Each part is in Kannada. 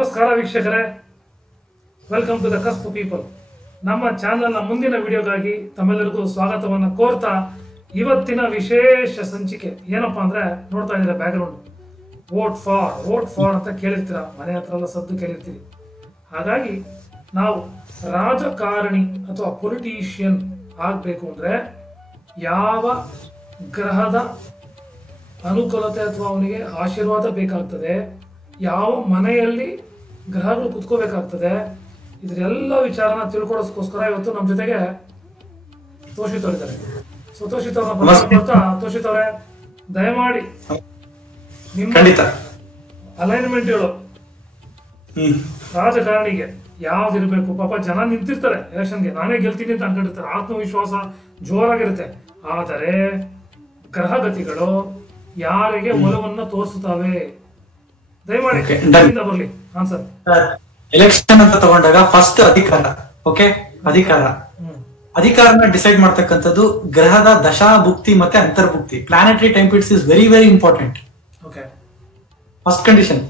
ನಮಸ್ಕಾರ ವೀಕ್ಷಕರೇ, ವೆಲ್ಕಮ್ ಟು ದ ಕಸ್ಪ್ ಪೀಪಲ್. ನಮ್ಮ ಚಾನಲ್ನ ಮುಂದಿನ ವಿಡಿಯೋಗಾಗಿ ತಮ್ಮೆಲ್ಲರಿಗೂ ಸ್ವಾಗತವನ್ನು ಕೋರ್ತಾ, ಇವತ್ತಿನ ವಿಶೇಷ ಸಂಚಿಕೆ ಏನಪ್ಪಾ ಅಂದ್ರೆ, ನೋಡ್ತಾ ಇದ್ದೀರಾ ಬ್ಯಾಕ್ಗ್ರೌಂಡ್, ವೋಟ್ ಫಾರ್ ಅಂತ ಕೇಳಿರ್ತೀರ, ಮನೆ ಹತ್ರ ಎಲ್ಲ ಸದ್ದು ಕೇಳಿರ್ತೀವಿ. ಹಾಗಾಗಿ ನಾವು ರಾಜಕಾರಣಿ ಅಥವಾ ಪೊಲಿಟಿಷಿಯನ್ ಆಗಬೇಕು ಅಂದರೆ ಯಾವ ಗ್ರಹದ ಅನುಕೂಲತೆ ಅಥವಾ ಅವನಿಗೆ ಆಶೀರ್ವಾದ ಬೇಕಾಗ್ತದೆ, ಯಾವ ಮನೆಯಲ್ಲಿ ಗ್ರಹಗಳು ಕುತ್ಕೋಬೇಕಾಗ್ತದೆ, ಇದರೆಲ್ಲ ವಿಚಾರನ ತಿಳ್ಕೊಳ್ಳೋದಕ್ಕೋಸ್ಕರ ಇವತ್ತು ನಮ್ಮ ಜೊತೆಗೆ ತೋಷಿತ್ ಅವರಿದ್ದಾರೆ. ಸೊ ತೋಷಿತ್ ಅವ್ರನ್ನ ತೋಷಿತ್ ಅವರೇ, ದಯಮಾಡಿ ನಿಮ್ಮ ಅಲೈನ್ಮೆಂಟ್ಗಳು ರಾಜಕಾರಣಿಗೆ ಯಾವ್ದಿರ್ಬೇಕು. ಪಾಪ ಜನ ನಿಂತಿರ್ತಾರೆ ಎಲೆಕ್ಷನ್ಗೆ, ನಾನೇ ಗೆಲ್ತೀನಿ ಅಂತ ಅನ್ಕೊಂಡಿರ್ತಾರೆ, ಆತ್ಮವಿಶ್ವಾಸ ಜೋರಾಗಿರುತ್ತೆ. ಆದರೆ ಗ್ರಹಗತಿಗಳು ಯಾರಿಗೆ ಒಲವನ್ನ ತೋರಿಸುತ್ತವೆ? ದಯಮಾಡಿ ಬರ್ಲಿ ಆನ್ಸರ್. ಎಲೆಕ್ಷನ್ ಅಂತ ತಗೊಂಡಾಗ ಫಸ್ಟ್ ಅಧಿಕಾರ, ಓಕೆ, ಅಧಿಕಾರನ ಡಿಸೈಡ್ ಮಾಡ್ತಕ್ಕಂಥದ್ದು ಗ್ರಹದ ದಶಾ ಭುಕ್ತಿ ಮತ್ತೆ ಅಂತರ್ಭುಕ್ತಿ. Planetary time periods is very very important. Okay, first condition.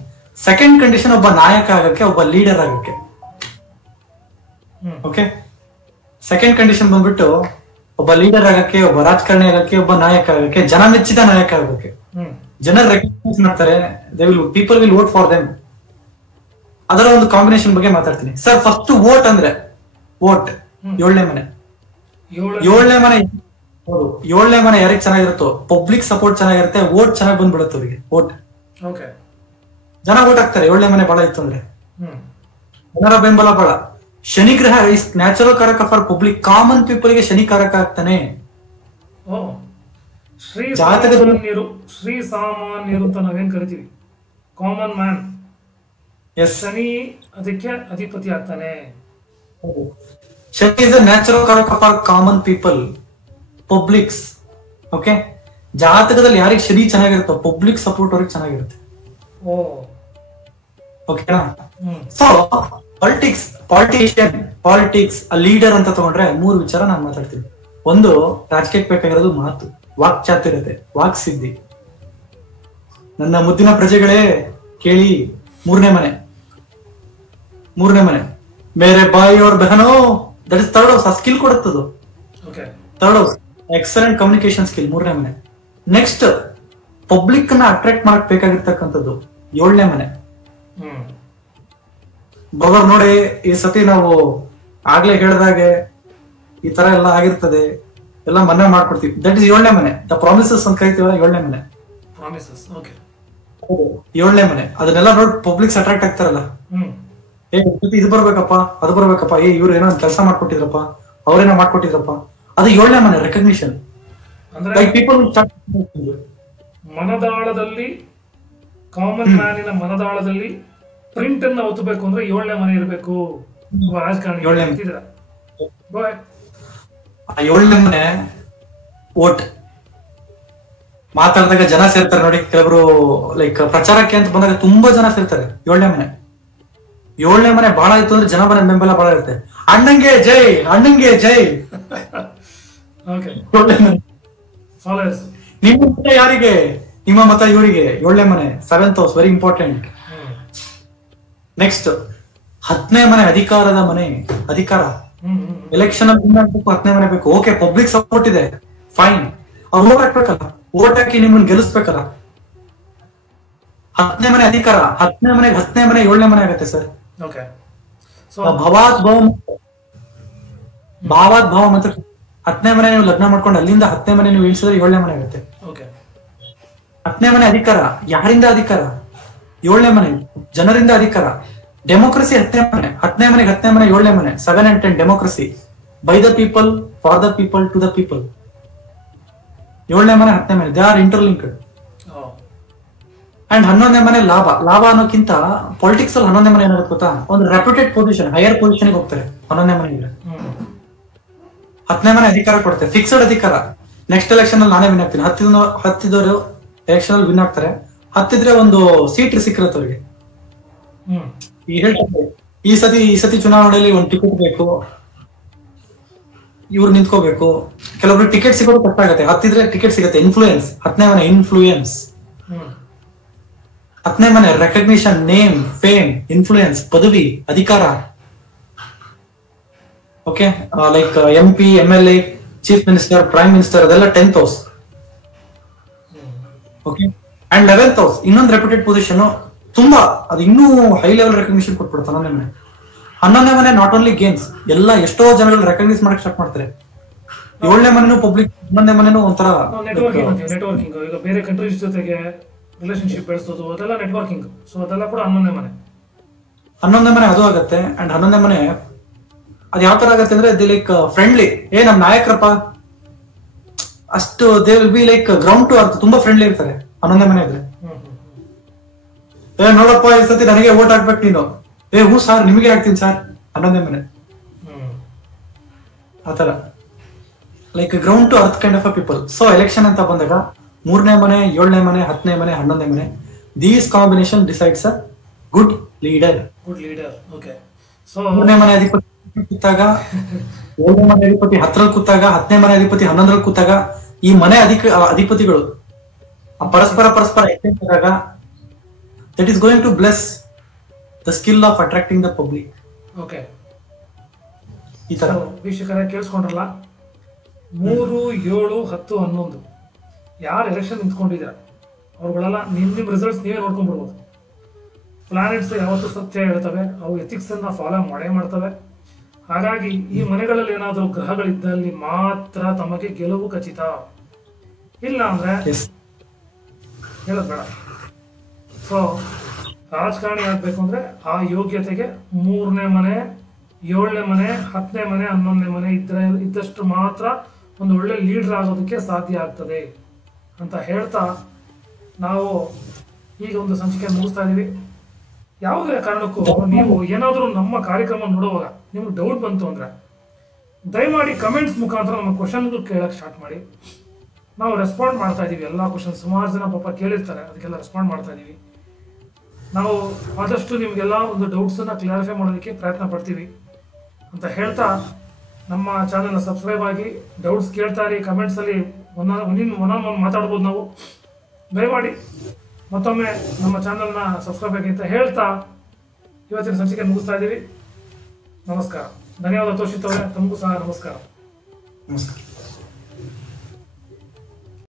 Second condition, ಒಬ್ಬ ನಾಯಕ ಆಗಕ್ಕೆ, ಒಬ್ಬ ಲೀಡರ್ ಆಗಕ್ಕೆ. ಓಕೆ, ಸೆಕೆಂಡ್ ಕಂಡೀಷನ್ ಬಂದ್ಬಿಟ್ಟು ಒಬ್ಬ ಲೀಡರ್ ಆಗಕ್ಕೆ, ಒಬ್ಬ ರಾಜಕಾರಣಿ ಆಗಕ್ಕೆ, ಒಬ್ಬ ನಾಯಕ ಆಗಕ್ಕೆ, ಜನ ಮೆಚ್ಚಿದ ನಾಯಕ ಆಗಕ್ಕೆ. ಜನರು ರೆಕಗ್ನೈಸ್ ಮಾಡ್ತಾರೆ, people will vote for them. ಅದರ ಒಂದು ಕಾಂಬಿನೇಷನ್ ಬಗ್ಗೆ ಮಾತಾಡ್ತೀನಿ ಸರ್. ಫಸ್ಟ್ ವೋಟ್ ಅಂದ್ರೆ, ವೋಟ್ ಏಳನೇ ಮನೆ. ಏಳನೇ ಮನೆ ಯಾರಿಗೆ ಚೆನ್ನಾಗಿರುತ್ತೋ, ಪಬ್ಲಿಕ್ ಸಪೋರ್ಟ್ ಚೆನ್ನಾಗಿರುತ್ತೆ, ವೋಟ್ ಚೆನ್ನಾಗಿ ಬಂದ್ಬಿಡುತ್ತೆ ಅವರಿಗೆ. ವೋಟ್ ಜನ ವೋಟ್ ಹಾಕ್ತಾರೆ. ಏಳನೇ ಮನೆ ಬಹಳ ಇತ್ತು ಅಂದ್ರೆ ಜನರ ಬೆಂಬಲ ಬಹಳ. ಶನಿ ಗ್ರಹ ಇಸ್ ನ್ಯಾಚುರಲ್ ಕಾರಕ ಫಾರ್ ಪಬ್ಲಿಕ್. ಕಾಮನ್ ಪೀಪಲ್ ಗೆ ಶನಿ ಕಾರಕ ಆಗ್ತಾನೆ. ಶ್ರೀ ಸಾಮಾನ್ಯರು ಅಂತ ನಾವೇನ್ ಕರಿತೀವಿ, ಕಾಮನ್ ಮ್ಯಾನ್, ಶನಿ ಅದಕ್ಕೆ ಅಧಿಪತಿ ಆಗ್ತಾನೆ. ಶನಿ ಇಸ್ ದ ನ್ಯಾಚುರಲ್ ಕಾರಕ for common people, publics. Okay, ಜಾತಕದಲ್ಲಿ ಯಾರಿಗೆ ಶನಿ ಚೆನ್ನಾಗಿರುತ್ತೋ ಪಬ್ಲಿಕ್ ಸಪೋರ್ಟ್ ಅವ್ರಿಗೆ ಚೆನ್ನಾಗಿರುತ್ತೆ. ಓಕೆನಾ? ಸೊ ಪಾಲಿಟಿಕ್ಸ್ ಲೀಡರ್ ಅಂತ ತಗೊಂಡ್ರೆ ಮೂರು ವಿಚಾರ ನಾನು ಮಾತಾಡ್ತೀನಿ. ಒಂದು, ರಾಜಕೀಯಕ್ಕೆ ಬೇಕಾಗಿರೋದು ಮಾತು, ವಾಕ್ಚಾತುರ್ಯತೆ, ವಾಕ್ ಸಿದ್ಧಿ. ನನ್ನ ಮುದ್ದಿನ ಪ್ರಜೆಗಳೇ ಕೇಳಿ, ಮೂರನೇ ಮನೆ ಮೇರೆ ಬಾಯಿ ಅವ್ರ ಬೆಹನೋ, ದಟ್ ಇಸ್ ಥರ್ಡ್ ಹೌಸ್. ಆ ಸ್ಕಿಲ್ ಕೊಡುತ್ತದು. Third house excellent communication skill, ಮೂರನೇ ಮನೆ. ನೆಕ್ಸ್ಟ್, ಪಬ್ಲಿಕ್ ನ ಅಟ್ರಾಕ್ಟ್ ಮಾಡಕ್ ಬೇಕಾಗಿರ್ತಕ್ಕಂಥದ್ದು ಏಳನೇ ಮನೆ. ಬ್ರದರ್ ನೋಡಿ, ಈ ಸತಿ ನಾವು ಆಗ್ಲೇ ಹೇಳ್ದಾಗೆ ಈ ತರ ಎಲ್ಲ ಆಗಿರ್ತದೆ, ಎಲ್ಲ ಮನೆ ಮಾಡ್ಕೊಡ್ತೀವಿ. ದಟ್ ಇಸ್ ಏಳನೇ ಮನೆ. ದ ಪ್ರಾಮಿಸಸ್ ಅಂತ ಕರಿತೀವಲ್ಲ, ಏಳನೇ ಮನೆ. ಏಳನೇ ಮನೆ ಅದನ್ನೆಲ್ಲ ನೋಡಿ ಪಬ್ಲಿಕ್ಸ್ ಅಟ್ರಾಕ್ಟ್ ಆಗ್ತಾರಲ್ಲ, ಇದು ಬರ್ಬೇಕಪ್ಪ, ಅದು ಬರ್ಬೇಕಪ್ಪ, ಇವ್ರು ಏನೋ ಕೆಲಸ ಮಾಡ್ಕೊಟ್ಟಿದ್ರಪ್ಪ, ಅವ್ರೇನೋ ಮಾಡ್ಕೊಟ್ಟಿದ್ರಪ್ಪ, ಅದು ಏಳನೇ ಮನೆ ರೆಕಗ್ನಿಷನ್. ಪೀಪಲ್ ಮನದಾಳದಲ್ಲಿ, ಕಾಮನ್ ಮ್ಯಾನಿನ ಮನದಾಳದಲ್ಲಿ ಪ್ರಿಂಟ್ ಅನ್ನ ಒತ್ತಬೇಕು ಅಂದ್ರೆ ಏಳನೇ ಮನೆ ಇರಬೇಕು. ರಾಜಕಾರಣಿ ಏಳನೇ ಮನೆ ವೋಟ್ ಮಾತಾಡಿದಾಗ ಜನ ಸೇರ್ತಾರೆ ನೋಡಿ. ಕೆಲವರು ಲೈಕ್ ಪ್ರಚಾರಕ್ಕೆ ಅಂತ ಬಂದಾಗ ತುಂಬಾ ಜನ ಸೇರ್ತಾರೆ. ಏಳನೇ ಮನೆ ಬಹಳ ಇತ್ತು ಅಂದ್ರೆ ಜನ ಮನೆ ಬೆಂಬಲ ಬಹಳ ಇರುತ್ತೆ. ಅಣ್ಣಂಗೆ ಜೈ, ಅಣ್ಣಂಗೆ ಜೈ. ನಿಮ್ಮ ಮತ ಯಾರಿಗೆ? ನಿಮ್ಮ ಮತ ಇವರಿಗೆ. ಏಳನೇ ಮನೆ, seventh house, very important. Next, 10ನೇ ಮನೆ, ಅಧಿಕಾರದ ಮನೆ. ಅಧಿಕಾರ, ಎಲೆಕ್ಷನ್ ಅಲ್ಲಿ ಆಗ್ಬೇಕು, 10ನೇ ಮನೆ ಬೇಕು. ಓಕೆ, ಪಬ್ಲಿಕ್ ಸಪೋರ್ಟ್ ಇದೆ, ಫೈನ್. ಅವ್ರು ವೋಟ್ ಹಾಕ್ಬೇಕಲ್ಲ, ವೋಟ್ ಹಾಕಿ ನಿಮ್ಮನ್ನ ಗೆಲ್ಲಿಸ್ಬೇಕಲ್ಲ. 10ನೇ ಮನೆ ಅಧಿಕಾರ. 10ನೇ ಮನೆ 7ನೇ ಮನೆ ಆಗುತ್ತೆ ಸರ್. ಭಾವಾತ್ ಭಾವ ಮಾತ್ರ 10ನೇ ಮನೆ ನೀವು ಲಗ್ನ ಮಾಡ್ಕೊಂಡು ಅಲ್ಲಿಂದ 10ನೇ ಮನೆ ನೀವು ಇಳಿಸಿದ್ರೆ 7ನೇ ಮನೆ ಆಗುತ್ತೆ. 10ನೇ ಮನೆ ಅಧಿಕಾರ. ಯಾರಿಂದ ಅಧಿಕಾರ? 7ನೇ ಮನೆ, ಜನರಿಂದ ಅಧಿಕಾರ. ಡೆಮೋಕ್ರಸಿ 10ನೇ ಮನೆ. 10ನೇ ಮನೆ 7ನೇ ಮನೆ, 7 and 10 democracy. By the people, for the people, to the people. 7ನೇ ಮನೆ 10ನೇ ಮನೆ, ದೇ ಆರ್ ಇಂಟರ್ಲಿಂಕ್ಡ್. ಅಂಡ್ 11ನೇ ಮನೆ ಲಾಭ ಅನ್ನೋಕ್ಕಿಂತ ಪಾಲಿಟಿಕ್ಸ್ ಅಲ್ಲಿ 11ನೇ ಮನೆ ಏನಾಗುತ್ತೆ ಗೊತ್ತಾ? ಒಂದು ರೆಪ್ಯೂಟೆಡ್ ಪೊಸಿಷನ್, ಹೈಯರ್ ಪೊಸಿಷನ್ ಹೋಗ್ತಾರೆ 11ನೇ ಮನೆ. 10ನೇ ಮನೆ ಅಧಿಕಾರ ಕೊಡುತ್ತೆ, ಫಿಕ್ಸ್ಡ್ ಅಧಿಕಾರ. ನೆಕ್ಸ್ಟ್ ಎಲೆಕ್ಷನ್ ಅಲ್ಲಿ ನಾನೇ ವಿನ್ ಆಗ್ತೀನಿ. ಹತ್ತಿದವರು ಎಲೆಕ್ಷನ್ ಅಲ್ಲಿ ವಿನ್ ಆಗ್ತಾರೆ. ಹತ್ತಿದ್ರೆ ಒಂದು ಸೀಟ್ ಸಿಕ್ಕಿರುತ್ತೆ ಅವ್ರಿಗೆ. ಈ ಸತಿ ಚುನಾವಣೆಯಲ್ಲಿ ಒಂದು ಟಿಕೆಟ್ ಬೇಕು, ಇವ್ರು ನಿಂತ್ಕೋಬೇಕು. ಕೆಲವೊಬ್ರು ಟಿಕೆಟ್ ಸಿಗೋದು ಕಷ್ಟ ಆಗುತ್ತೆ. ಹತ್ತಿದ್ರೆ ಟಿಕೆಟ್ ಸಿಗುತ್ತೆ. ಇನ್ಫ್ಲೂಯೆನ್ಸ್, 10ನೇ ಮನೆ ಇನ್ಫ್ಲೂಯೆನ್ಸ್. 10ನೇ ಮನೆ ರೆಕಗ್ನಿಷನ್, ನೇಮ್, ಫೇಮ್, ಇನ್ಫ್ಲೂಯೆನ್ಸ್, ಪದವಿ, ಅಧಿಕಾರ. Okay, like MP, MLA, chief minister, prime minister, ಅದೆಲ್ಲ 10th house. Okay, and 11th house ಇನ್ನೊಂದು ರೆಪ್ಯೂಟೆಡ್ ಪೊಸಿಷನ್, ತುಂಬಾ ಅದು ಇನ್ನೂ ಹೈ ಲೆವೆಲ್ ರೆಕಗ್ನಿಷನ್ ಕೊಟ್ಬಿಡುತ್ತೆ 11ನೇ ಮನೆ. 11ನೇ ಮನೆ ನಾಟ್ ಓನ್ಲಿ ಗೇಮ್ಸ್, ಎಲ್ಲ ಎಷ್ಟೋ ಜನಗಳು ರೆಕಗ್ನೈಸ್ ಮಾಡಕ್ ಸ್ಟಾರ್ಟ್ ಮಾಡ್ತಾರೆ. 7ನೇ ಮನೆನೂ ಪಬ್ಲಿಕ್, 11ನೇ ಮನೆನೂ ಒಂಥರ ನೆಟ್ವರ್ಕಿಂಗ್. ಈಗ ಬೇರೆ ಕಂಟ್ರೀಸ್ ಜೊತೆಗೆ ರಿಲೇಶನ್ಶಿಪ್ ಬೆಳೆಸೋದು ಅದೆಲ್ಲ ನೆಟ್ವರ್ಕಿಂಗ್. ಸೊ ಅದೆಲ್ಲ ಕೂಡ 11ನೇ ಮನೆ. 11ನೇ ಮನೆ ಅದು ಆಗತ್ತೆ. ಅಂಡ್ 11ನೇ ಮನೆ ಅದ್ ಯಾವ ತರ ಆಗತ್ತೆ ಅಂದ್ರೆ ದಿ ಲೈಕ್ ಫ್ರೆಂಡ್ಲಿ. ನಮ್ ನಾಯಕರಪ್ಪ ಅಷ್ಟು they will be like ground to earth, ತುಂಬಾ ಫ್ರೆಂಡ್ಲಿ ಇರ್ತಾರೆ 11ನೇ ಮನೆ ಇದ್ರೆ. ನೋಡಪ್ಪ ಈ ಸತಿ ನನಗೆ ವೋಟ್ ಹಾಕ್ಬೇಕು ನೀನು, ಹ್ಞೂ ಸಾರ್ ನಿಮಗೆ ಹಾಕ್ತೀನಿ ಸಾರ್, 11ನೇ ಮನೆ ಆತರ like ground to earth kind of a people. So election ಅಂತ ಬಂದಾಗ 3ನೇ ಮನೆ, 7ನೇ ಮನೆ, 10ನೇ ಮನೆ, 11ನೇ ಮನೆ, these combination decides a good leader. Okay. So 3ನೇ ಮನೆ ಅಧಿಪತಿ ಕೂತಾಗ, 7ನೇ ಮನೆ ಅಧಿಪತಿ 10ರಲ್ಲಿ ಕೂತಾಗ, 10ನೇ ಮನೆ ಅಧಿಪತಿ 11ರಲ್ಲಿ ಕೂತಾಗ, ಈ ಮನೆ ಅಧಿಪತಿಗಳು ಪರಸ್ಪರ ಎಕ್ಸ್ಚೇಂಜ್ ಆದಾಗ that is going to bless the skill of attracting the public. Okay. ಈ ತರ ವೀಕ್ಷಕರೇ ಕೇಳಿಸ್ಕೊಂಡ್ರಲ್ಲ, 3, 7, 10, 11 ಯಾರು ಎಲೆಕ್ಷನ್ ನಿಂತ್ಕೊಂಡಿದ್ದೀರಾ ಅವ್ರುಗಳೆಲ್ಲ ನಿಮ್ಮ ರಿಸಲ್ಟ್ಸ್ ನೀವೇ ನೋಡ್ಕೊಂಡ್ಬಿಡ್ಬೋದು. ಪ್ಲಾನೆಟ್ಸ್ ಯಾವತ್ತೂ ಸತ್ಯ ಹೇಳ್ತವೆ, ಅವು ಎಥಿಕ್ಸ್ ಅನ್ನ ಫಾಲೋ ಮಾಡ್ತವೆ. ಹಾಗಾಗಿ ಈ ಮನೆಗಳಲ್ಲಿ ಏನಾದರೂ ಗ್ರಹಗಳಿದ್ದಲ್ಲಿ ಮಾತ್ರ ತಮಗೆ ಗೆಲುವು ಖಚಿತ. ಇಲ್ಲ ಅಂದ್ರೆ ಹೇಳೋದು ಬೇಡ. ಸೊ ರಾಜಕಾರಣಿ ಆಗ್ಬೇಕು ಅಂದ್ರೆ ಆ ಯೋಗ್ಯತೆಗೆ 3ನೇ ಮನೆ, 7ನೇ ಮನೆ, 10ನೇ ಮನೆ, 11ನೇ ಮನೆ ಇದ್ದಷ್ಟು ಮಾತ್ರ ಒಂದು ಒಳ್ಳೆ ಲೀಡರ್ ಆಗೋದಕ್ಕೆ ಸಾಧ್ಯ ಆಗ್ತದೆ ಅಂತ ಹೇಳ್ತಾ ನಾವು ಈಗ ಒಂದು ಸಂಚಿಕೆ ಮುಗಿಸ್ತಾ ಇದೀವಿ. ಯಾವುದೇ ಕಾರಣಕ್ಕೂ ನೀವು ಏನಾದರೂ ನಮ್ಮ ಕಾರ್ಯಕ್ರಮ ನೋಡುವಾಗ ನಿಮ್ಗೆ ಡೌಟ್ ಬಂತು ಅಂದ್ರೆ ದಯಮಾಡಿ ಕಮೆಂಟ್ಸ್ ಮುಖಾಂತರ ನಮ್ಮ ಕ್ವಶನ್ಗಳು ಕೇಳಕ್ಕೆ ಸ್ಟಾರ್ಟ್ ಮಾಡಿ. ನಾವು ರೆಸ್ಪಾಂಡ್ ಮಾಡ್ತಾ ಇದೀವಿ. ಎಲ್ಲ ಕ್ವಶನ್ ಸುಮಾರು ಜನ ಪಾಪ ಕೇಳಿರ್ತಾರೆ, ಅದಕ್ಕೆಲ್ಲ ರೆಸ್ಪಾಂಡ್ ಮಾಡ್ತಾ ಇದೀವಿ. ನಾವು ಆದಷ್ಟು ನಿಮಗೆಲ್ಲ ಒಂದು ಡೌಟ್ಸನ್ನು ಕ್ಲಾರಿಫೈ ಮಾಡೋದಕ್ಕೆ ಪ್ರಯತ್ನ ಪಡ್ತೀವಿ ಅಂತ ಹೇಳ್ತಾ ನಮ್ಮ ಚಾನಲ್ನ ಸಬ್ಸ್ಕ್ರೈಬ್ ಆಗಿ, ಡೌಟ್ಸ್ ಕೇಳ್ತಾ ಇರಿ, ಕಮೆಂಟ್ಸಲ್ಲಿ ಒಂದೊಂದು ಮಾತಾಡ್ಬೋದು. ನಾವು ದಯಮಾಡಿ ಮತ್ತೊಮ್ಮೆ ನಮ್ಮ ಚಾನಲ್ನ ಸಬ್ಸ್ಕ್ರೈಬ್ ಆಗಿ ಅಂತ ಹೇಳ್ತಾ ಇವತ್ತಿನ ಸಂಚಿಕೆ ಮುಗಿಸ್ತಾ ಇದ್ದೀವಿ. ನಮಸ್ಕಾರ. ಧನ್ಯವಾದ ತೋಷಿತ್ ಅವರೇ, ತಮಗೂ ಸಹ ನಮಸ್ಕಾರ.